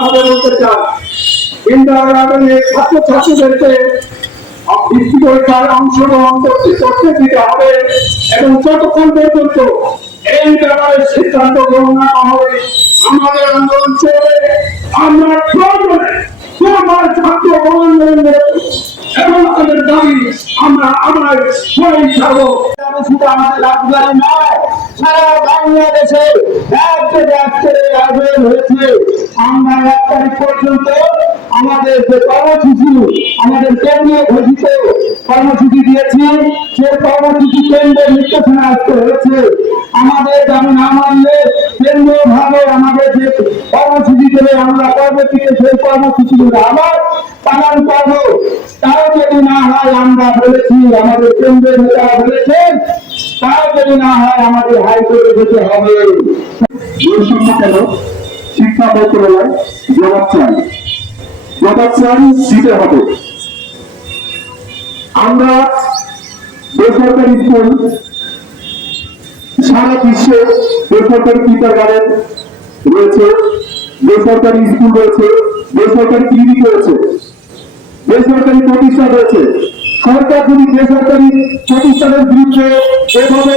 ভাবে বলতে চাই, কিন্ডারগার্টেনের ছাত্রছাত্রীদেরকে বৃত্তি পরীক্ষায় অংশগ্রহণ করতে দিতে হবে এবং যতক্ষণ পর্যন্ত এই ব্যাপারে সিদ্ধান্ত গ্রহণ না হবে আমাদের আন্দোলন চলবে। আমরা প্রয়োজনে ছাত্র আন্দোলন এবং আমাদের দাবি আমরা আমার সবাই ছাড়বো। শুধু আমাদের রাজবাড়ি নয়, সারা বাংলাদেশে আয়োজন হয়েছে। আমরা 1 তারিখ পর্যন্ত আমাদের যে কর্মসূচি, আমাদের কেন্দ্রীয় ঘোষিত কর্মসূচি দিয়েছি, সেই কর্মসূচি কেন্দ্রের নির্দেশনা আসতে হয়েছে। আমাদের দাবি না মানলে কেন্দ্রীয় ভাবে আমাদের যে কর্মসূচি দেবে আমরা পরবর্তীতে সেই কর্মসূচিগুলো আবার পালন করবো। তাও যদি না হয় আমরা বলেছি, আমাদের কেন্দ্রের নেতারা বলেছেন, তাও যদি না হয় আমাদের হাইকোর্টে যেতে হবে। শিক্ষা মন্ত্রণালয় জবাব চাই, দিতে হবে। আমরা বেসরকারি স্কুল, সারা বিশ্বে বেসরকারি কিন্ডারগার্টেন রয়েছে, বেসরকারি স্কুল রয়েছে, বেসরকারি ক্লিনিক রয়েছে, বেসরকারি প্রতিষ্ঠান রয়েছে। সরকার যদি বেসরকারি প্রতিষ্ঠানের বিরুদ্ধে এভাবে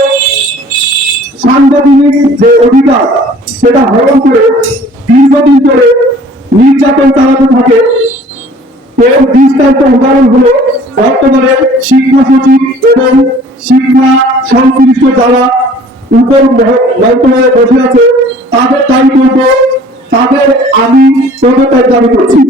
সাংবিধানিক যে অধিকার সেটা হরণ করে দীর্ঘদিন ধরে নির্যাতন চালাতে থাকে, এর দৃষ্টান্ত উদাহরণ হলো বর্তমানে শিক্ষা সচিব এবং শিক্ষা সংশ্লিষ্ট যারা উপর মন্ত্রণালয়ে বসে আছে তাদের দাবি করব, তাদের আমি পদত্যাগ দাবি করছি।